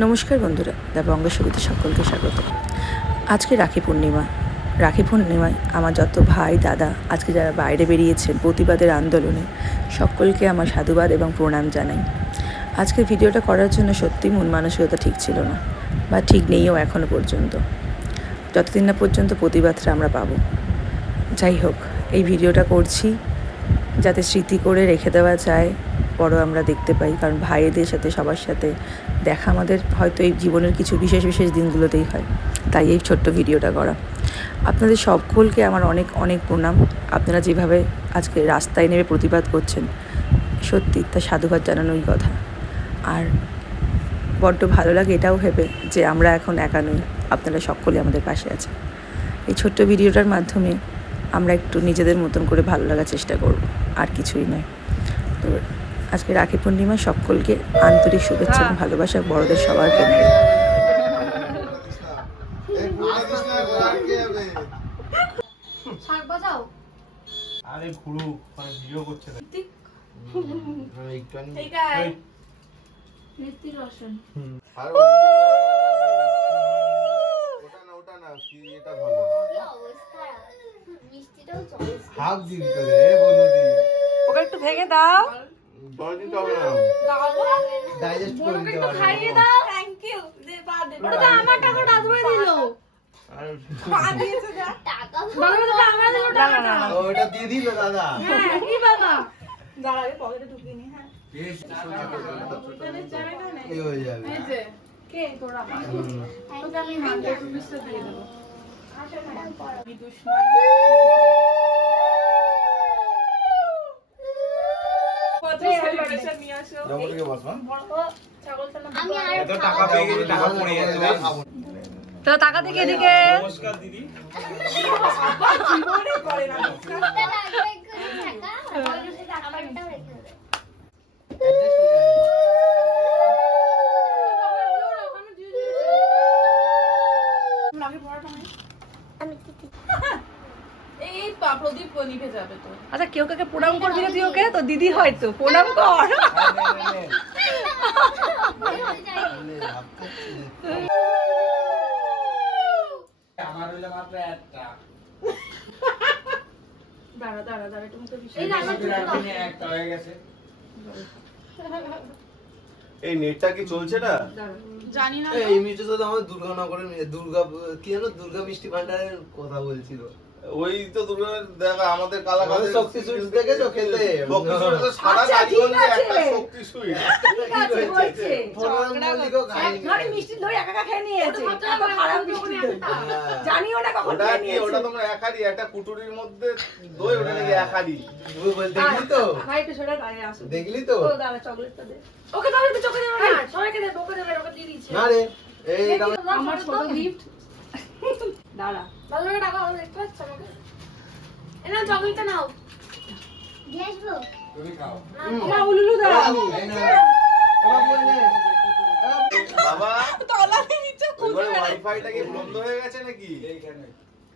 নমস্কার বন্ধুরা, দ্য বঙ্গসঙ্গীতে সকলকে স্বাগত। আজকে রাখি পূর্ণিমা। রাখি পূর্ণিমায় আমার যত ভাই দাদা আজকে যারা বাইরে বেরিয়েছেন প্রতিবাদের আন্দোলনে, সকলকে আমার সাধুবাদ এবং প্রণাম জানাই। আজকের ভিডিওটা করার জন্য সত্যি মন মানসিকতা ঠিক ছিল না, বা ঠিক নেইও এখনও পর্যন্ত, যতদিন না পর্যন্ত প্রতিবাদটা আমরা পাবো। যাই হোক, এই ভিডিওটা করছি যাতে স্মৃতি করে রেখে দেওয়া যায়, বড় আমরা দেখতে পাই। কারণ ভাইদের সাথে সবার সাথে দেখা আমাদের হয়তো এই জীবনের কিছু বিশেষ বিশেষ দিনগুলোতেই হয়, তাই এই ছোট্ট ভিডিওটা করা। আপনাদের সকলকে আমার অনেক অনেক প্রণাম। আপনারা যেভাবে আজকে রাস্তায় নেমে প্রতিবাদ করছেন, সত্যি তা সাধুবাদ জানানোই কথা। আর বড্ড ভালো লাগে এটাও ভেবে যে আমরা এখন একা নই, আপনারা সকলে আমাদের পাশে আছেন। এই ছোট্ট ভিডিওটার মাধ্যমে আমরা একটু নিজেদের মতন করে ভালো লাগার চেষ্টা করব, আর কিছুই নয়। তো আজকে রাখি পূর্ণিমা, সকলকে আন্তরিক শুভেচ্ছা এবং ভালোবাসা, বড়দের সবার জন্য। আরে ঘুরু ভিডিও করছে না একটুখানি মিষ্টি রসন আর ওটা না কি এটা ভালো কি অবস্থা মিষ্টিটাও চলে হাফ দিন তো রে বলুদি ওকে একটু ভেঙে দাও, দশ দিন হবে না ডাইজেস্ট করে দিতে একটু খাইয়ে দাও থ্যাংক ইউ দে পা দে ওটা আমার টাকাটা ধরে দিল পা দিয়েছে যা টাকা বাবা আমার দিল টাকাটা ওটা দিয়ে দিল দাদা। হ্যাঁ কি বাবা দাঁড়া আগে পকেটে ঢুকিয়ে নি। হ্যাঁ এই হয়ে যাবে এই যে কে তোরা তোকে আমি 100 রুপিস দিয়ে দেব। আসে ম্যাডাম পড়া দুশমন কত সেলিব্রেশন নিয়ে আসো জবরকে বসবা বড় ছাগলটা না আমি আর এত টাকা পেয়ে গেছি, টাকা পড়ে যাচ্ছে খাবো তো টাকা থেকে এদিকে। নমস্কার দিদি। জীবনে করে না টাকা টাকাটাও রেখে দে। এই প্রদীপ নিভে যাবে তো। আচ্ছা, কেউ কাকে প্রণাম করবি না তুই? ওকে তো দিদি হয়তো প্রণাম কর। আমার হইলো মাত্র একটা দাঁড়া দাঁড়া দাঁড়া তুমি তো এই রান্না একটা হয়ে গেছে। এই নেটটা কি চলছে না? জানি না এই মিষ্টি তো আমাদের দুর্গানগরের দুর্গা কি জানো দুর্গা মিষ্টি ভান্ডারের কথা বলছিল। ওই তো দুটো দেখা আমাদের কালাকাঁদের শক্তি সুইটস দেখেছো খেতে? শক্তি সুইটস তো সারা আচ্ছা, গাড়িগঞ্জে ঠিক আছে। একটা শক্তি সুইট। ঠিক আছে, হয়েছে। ফোরাম মল্লিকও খাইনি। ধরে মিষ্টি দই একা একা খেয়ে নিয়েছে। এত খারাপ মিষ্টি দই। জানিও না কখন ওটা খেয়ে কি? নিয়েছে। ওটা তোমরা একারি একটা কুটুরির মধ্যে দই, ওটা নাকি একারি। দেখলি তো? ভাই একটু সরে দাঁড়িয়ে আসো। দেখলি তো? ও দাঁড়া, চকলেটটা দে। ওকে তাহলে একটু চোখে দেবে না সবাইকে দে ওকে দেবে ওকে দিয়ে দিচ্ছে না রে এই আমার ছোট গিফট দাঁড়া। ভালো করে টাকা ভালো দেখতে পাচ্ছ আমাকে এনা চকলেটটা নাও দিয়ে আসবো? তুমি খাও। মা উলুলু দাও। এই না এবার বললে বাবা তলাতে নিচে ওইবারে ওয়াইফাইটা কি বন্ধ হয়ে গেছে নাকি?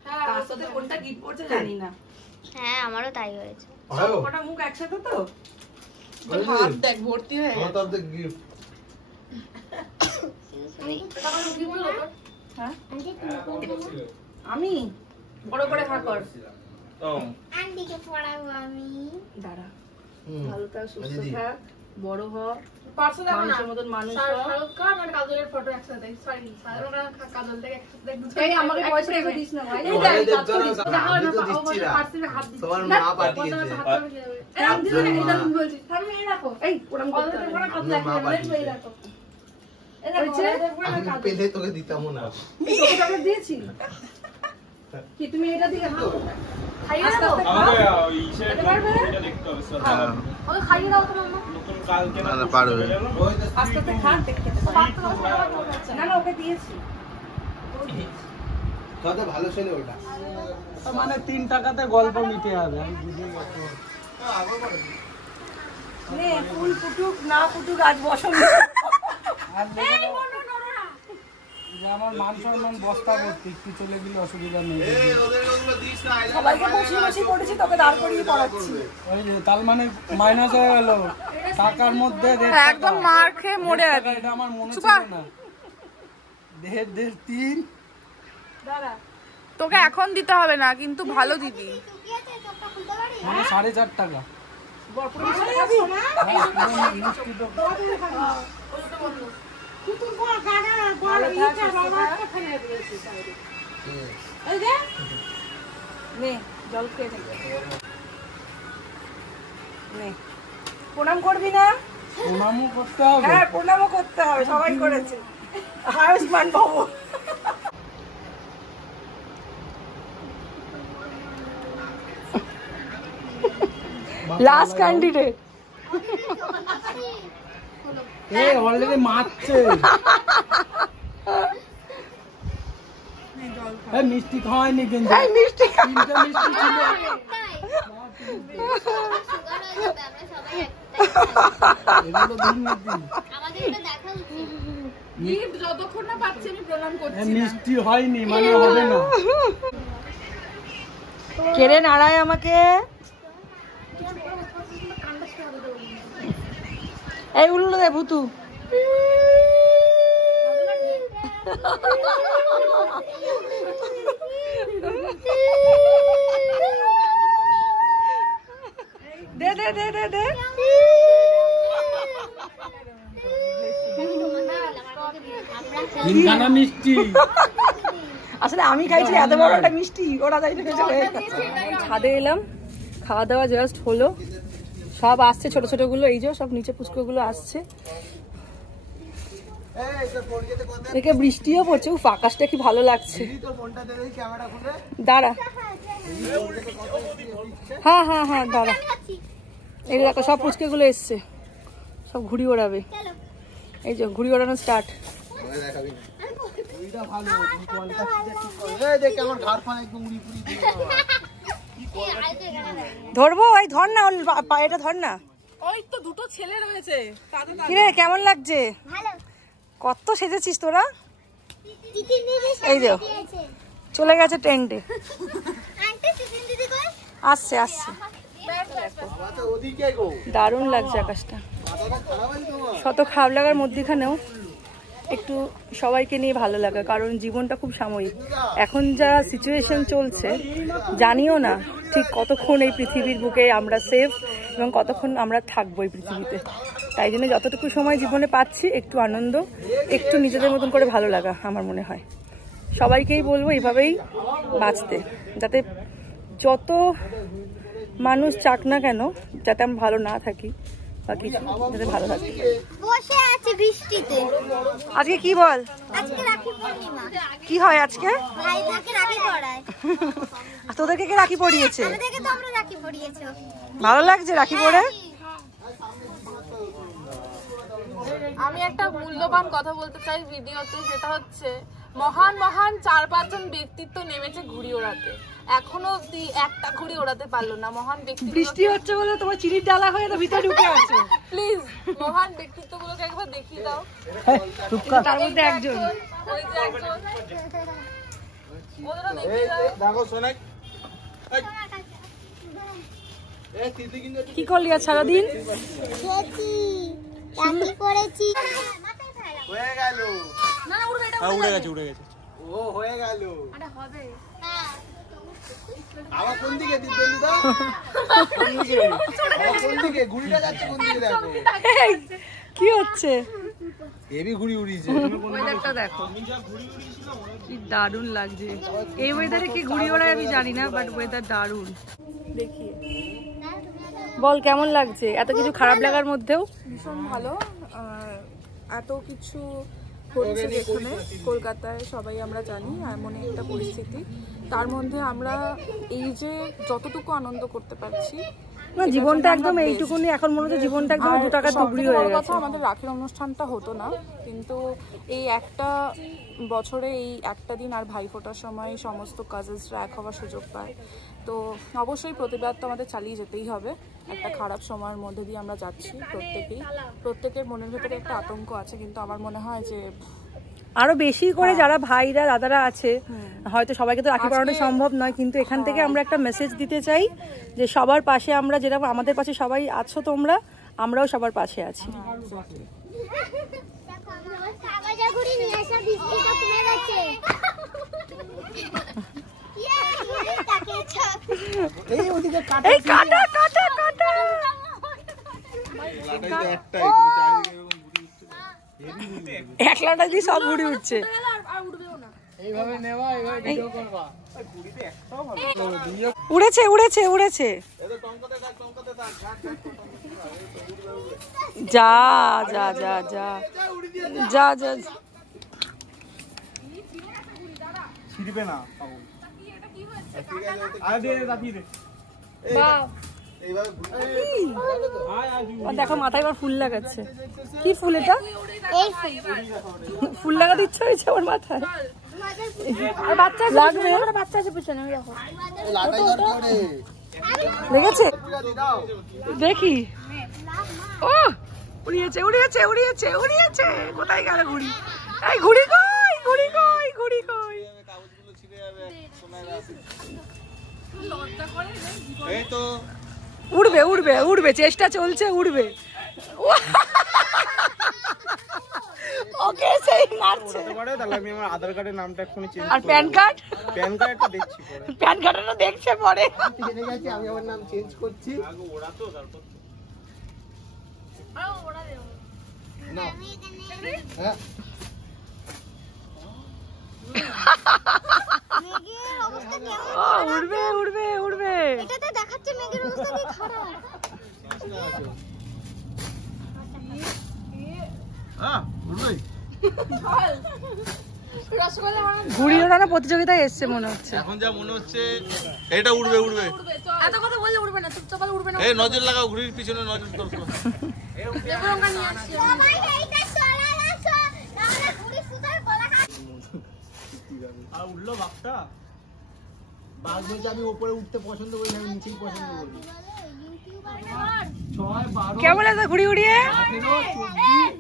হ্যাঁ তার সাথে কোনটা গিফট করছে জানি না। হ্যাঁ আমারও তাই হয়েছে। আয়ো ওটা মুখ একসাথে তো। হাত দেখ ভর্তি হয়ে আমার তো আপনাদের গিফট টাকা কি বলো হ্যাঁ, আন্টি তুমি আমি বড় করে খা কর। ও আন্টিকে পড়াবো আমি। দাঁড়া, ভালো থাক, সুস্থ থাক, বড় হ, পার্সে দাও না মানুষের মতন মানুষ হ। শাহরুখ খান আর কাজলের ফটো একসাথে সরি শাহরুখ খান কাজল থেকে একসাথে দেখ দুটো এই আমাকে পয়সা রেখে দিস না ভাই। এই ঘরে দেখ দেখছো না, আমি তো দিচ্ছি না। পার্সে হাত দিচ্ছি তোমার মা পাঠিয়েছে। আমি দিদি না এটা তুমি বলছি আমি এই রাখো, এই প্রণাম করতে হবে। পরে কত আমার মা লাগবে পাঠিয়েছে। এই রাখো হয়েছে? আমি পেলে তোকে দিতাম না। এই তোকে চকলেট দিয়েছি কি? তুমি এটা দিয়ে হাও, খাইয়ে আস্তে দাও আস্তে খাও। খেতে পারবে? ওকে খাইয়ে দাও তো মাম্মা না না পারবে। আস্তে আস্তে খা, দেখে খেতে পারবে। না না, ওকে দিয়েছি। কত ভালো ছিল ওটা। মানে 3 টাকাতে গল্প মিটে যাবে। নে ফুল ফুটুক না ফুটুক, আজ বসন্ত। আর যে আমার মান সম্মান বস্তা ভর্তি, একটু চলে গেলে অসুবিধা নেই। এই ওদের ওগুলো দিস না। সবাইকে বসিয়ে বসিয়ে পড়েছি, তোকে দাঁড় করিয়ে পড়াচ্ছি। ওই যে তার মানে মাইনাস হয়ে গেল টাকার মধ্যে একদম মার খেয়ে মরে যাবি। এটা আমার মনে ছিল না। দেড় 3 দাঁড়া তোকে এখন দিতে হবে না, কিন্তু ভালো দিবি। মানে 4.5 টাকা। নে জল খেয়ে নে। নে প্রণাম করবি না? প্রণামও করতে হবে। হ্যাঁ প্রণামও করতে হবে, সবাই করেছে। আয়ুষ্মান বাবু লাস্ট ক্যান্ডিডেট। এই অলরেডি মারছে। এই মিষ্টি খাওয়াইনি কিন্তু। এই মিষ্টি 3টে মিষ্টি ছিল। এগুলো দুর্নীতি। গিফট যতক্ষণ না পাচ্ছি আমি প্রণাম করছি না। মিষ্টি হয়নি মানে হবে না। কেড়ে নাড়ায় আমাকে। এই উল্লু দে ভুতু। দে দে দে দে দে। তিনখানা মিষ্টি। আসলে আমি খাইছি এত বড় একটা মিষ্টি, ওরা তাই ছাদে এলাম, খাওয়া দাওয়া জাস্ট হলো, সব আসছে ছোট ছোট গুলো, এই যে সব নিচে পুচকো গুলো আসছে। দেখে বৃষ্টিও পড়ছে, উফ আকাশটা কি ভালো লাগছে। দাঁড়া, হ্যাঁ হ্যাঁ হ্যাঁ দাঁড়া। এই দেখো সব পুচকে গুলো এসছে, সব ঘুড়ি ওড়াবে। এই যে ঘুড়ি ওড়ানো স্টার্ট। ধরবো, ওই ধর না, এটা ধর না। ওই তো দুটো ছেলে রয়েছে। কিরে কেমন লাগছে? কত সেজেছিস তোরা? এই যে চলে গেছে টেন্টে, আসছে আসছে। দারুণ লাগছে আকাশটা। শত খারাপ লাগার মধ্যখানেও একটু সবাইকে নিয়ে ভালো লাগা, কারণ জীবনটা খুব সাময়িক। এখন যা সিচুয়েশন চলছে জানিও না ঠিক কতক্ষণ এই পৃথিবীর বুকে আমরা সেফ এবং কতক্ষণ আমরা থাকবো এই পৃথিবীতে। তাই জন্য যতটুকু সময় জীবনে পাচ্ছি একটু আনন্দ, একটু নিজেদের মতন করে ভালো লাগা আমার মনে হয়। সবাইকেই বলবো এইভাবেই বাঁচতে, যাতে যত মানুষ চাক না কেন যাতে আমরা ভালো না থাকি বা কিছু, যাতে ভালো থাকি। বসে আছে বৃষ্টিতে। আজকে কি বল? আজকে রাখি পূর্ণিমা। কি হয় আজকে? ভাইদেরকে রাখি পরায়। আর তোদেরকে কে রাখি পরিয়েছে? আমাদেরকে তো আমরা রাখি পরিয়েছো। ভালো লাগছে রাখি পরে? আমি একটা মূল্যবান কথা বলতে চাই ভিডিওতে, সেটা হচ্ছে মহান মহান 4-5 জন ব্যক্তিত্ব নেমেছে ঘুড়ি ওড়াতে, এখনো অব্দি একটা ঘুড়ি ওড়াতে পারলো না। মহান ব্যক্তিত্ব, বৃষ্টি হচ্ছে বলে তোমার চিনির ডালা হয়ে তো ভিতরে ঢুকে আছে। প্লিজ মহান ব্যক্তিত্বগুলোকে একবার দেখিয়ে দাও। তার মধ্যে একজন, ওই যে একজন, ওদেরও দেখিয়ে দাও। দেখো সোনাই কি করলি আজ সারাদিন? খেয়েছি, রাখি পরেছি। হয়ে গেল। না না উড়বে, এটা উড়ে গেছে উড়ে গেছে। ও হয়ে গেল। এটা হবে। হ্যাঁ। আবার কোন দিকে দিদি দাও? কোন দিকে ঘুড়িটা যাচ্ছে, কোন দিকে দেখো? এই, কি হচ্ছে? হেভি ঘুড়ি উড়িয়েছে। ওয়েদারটা দেখো কি দারুণ লাগছে। এই ওয়েদারে কি ঘুড়ি ওড়ায় আমি জানি না, বাট ওয়েদার দারুণ। দেখিয়ে বল কেমন লাগছে এত কিছু খারাপ লাগার মধ্যেও? ভীষণ ভালো। এত কিছু হচ্ছে যেখানে কলকাতায় সবাই আমরা জানি এমনই একটা পরিস্থিতি, তার মধ্যে আমরা এই যে যতটুকু আনন্দ করতে পারছি, না জীবনটা একদম এইটুকুনি, এখন মনে হচ্ছে জীবনটা একদম 2 টাকার টুকরি হয়ে গেছে। আমাদের রাখির অনুষ্ঠানটা হতো না, কিন্তু এই একটা বছরে এই একটা দিন আর ভাই ফোটার সময় সমস্ত কাজিনসরা এক হওয়ার সুযোগ পায়। তো অবশ্যই প্রতিবাদ তো আমাদের চালিয়ে যেতেই হবে। একটা খারাপ সময়ের মধ্যে দিয়ে আমরা যাচ্ছি প্রত্যেকের মনের ভেতরে একটা আতঙ্ক আছে, কিন্তু আমার মনে হয় যে আরো বেশি করে যারা ভাইরা দাদারা আছে, হয়তো সবাইকে তো রাখি পরানো সম্ভব নয়, কিন্তু এখান থেকে আমরা একটা মেসেজ দিতে চাই যে সবার পাশে আমরা, যেরকম আমাদের পাশে সবাই আছো তোমরা, আমরাও সবার পাশে আছি। কাগজের ঘুড়ি নিয়ে আসা, বৃষ্টিটা এই কাটা কাটা কাটা একলাটা দিয়ে সব ঘুরে উঠছে। এইভাবে নেওয়া, এইভাবে ভিডিও করবা। উড়েছে উড়েছে উড়েছে। যা যা যা যা যা যা। ছিড়বে না আরে দে রাখি দে। দেখো মাথায় এবার ফুল লাগাচ্ছে। কি ফুল এটা? এই ফুল লাগাতে ইচ্ছা হয়েছে আমার মাথায়। বাচ্চা লাগবে, বাচ্চা আছে পিছনে দেখো। লেগেছে দেখি। ও উড়িয়েছে উড়িয়েছে উড়িয়েছে উড়িয়েছে। কোথায় গেল ঘুড়ি? এই ঘুড়ি কই ঘুড়ি কই ঘুড়ি কই? এই তো উড়বে উড়বে উড়বে, চেষ্টা চলছে, উড়বে। ওকে সেই মারছে। তাহলে আমি আমার আধার কার্ডের নামটা এক্ষুনি চেঞ্জ আর প্যান কার্ড? প্যান কার্ডটা দেখছি পরে। প্যান কার্ডটা দেখছে পরে। জেনে গেছি আমি আমার নাম চেঞ্জ করছি। ওরা তো তারপর হ্যাঁ মেঘের অবস্থা কেমন? ও উড়বে উড়বে উড়বে। এটাতে দেখাচ্ছে মেঘের অবস্থা কি খারাপ। হ্যাঁ উঠবে। ঘুড়ি ওড়ানো প্রতিযোগিতায় এসছে মনে হচ্ছে। এখন যা মনে হচ্ছে এটা উড়বে উড়বে। এত কথা বললে উড়বে না, চুপচাপ উড়বে না। এই নজর লাগাও, ঘুড়ির পিছনে নজর দাও। সবাই এইটা চলে আসো, নাহলে ঘুড়ি সুতার গলা কাট। আর উঠলো বাঘটা। বাঘ বলছে আমি উপরে উঠতে পছন্দ করি না, আমি নিচেই পছন্দ করি। 6 12 কেমন আছে ঘুড়ি উড়িয়ে? 18 24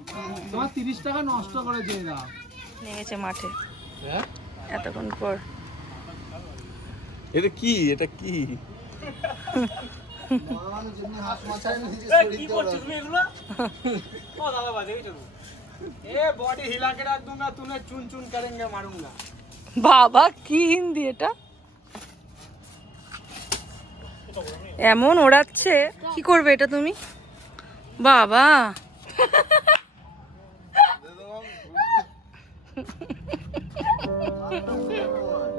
তোমার 30 টাকা নষ্ট করে দিয়ে দাও। নেমেছে মাঠে হ্যাঁ এতক্ষণ পর। এটা কি? এটা কি? মানুষ এমনি হাত মাথায় নিজে কি করছিস তুমি এগুলো? ও দাদা বাজে গেছো। এ বডি हिला के रख दूंगा, तूने चुन चुन करेंगे मारूंगा। বাবা কি হিন্দি এটা? এমন ওড়াচ্ছে, কি করবে এটা তুমি? বাবা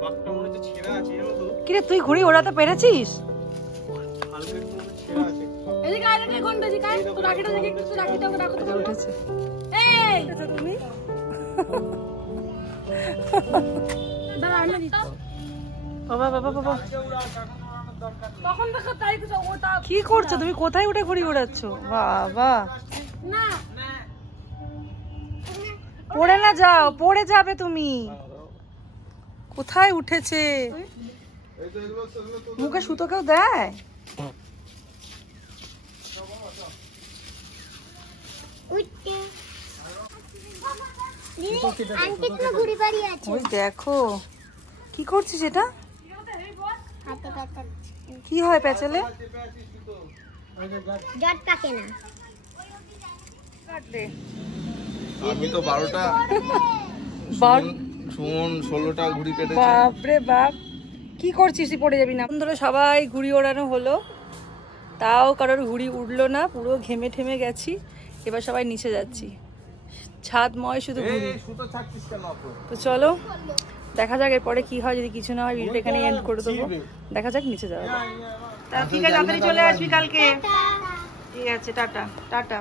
বাঘটা মনে হচ্ছে ছেঁড়া আছে জানো তো। কিরে তুই ঘুড়ি ওড়াতে পেরেছিস? হালকা একটু মনে হচ্ছে ছেঁড়া আছে। এদিকে আয়, এদিকে ঘন্টা দিকে আয়। তো রাখিটা দেখি, তো রাখিটা রাখো তো। উঠেছে এই তুমি। দাঁড়া আমি দিচ্ছি। বাবা বাবা বাবা তখন দেখো তাই তো ওটা কি করছো তুমি? কোথায় উঠে ঘুড়ি ওড়াচ্ছ? বাবা না। পড়ে না যাও, পড়ে যাবে তুমি। কোথায় উঠেছে? মুখে সুতো কেউ দেয়? উঠতে আন্টি তো ঘুড়ি বাড়ি আছে। ওই দেখো কি করছিস এটা? হাতে পাতা কি হয় পেঁচালে? জট পাকে না। আমি তো 12টা সুমন 16টা ঘুড়ি কেটেছে। বাপরে বাপ, কি করছিস? তুই পড়ে যাবি না। ধরো সবাই ঘুড়ি ওড়ানো হলো, তাও কারোর ঘুড়ি উঠলো না, পুরো ঘেমে ঠেমে গেছি। এবার সবাই নিচে যাচ্ছি, ছাদময় শুধু ঘুড়ি। সুতো ছাড়ছিস কেন আপু? তো চলো দেখা যাক এরপরে কি হয়। যদি কিছু না হয় ভিডিওটা এখানে এন্ড করে দেবো। দেখা যাক নিচে যাওয়া। ঠিক আছে, তাড়াতাড়ি চলে আসবি কালকে। ঠিক আছে, টাটা টাটা।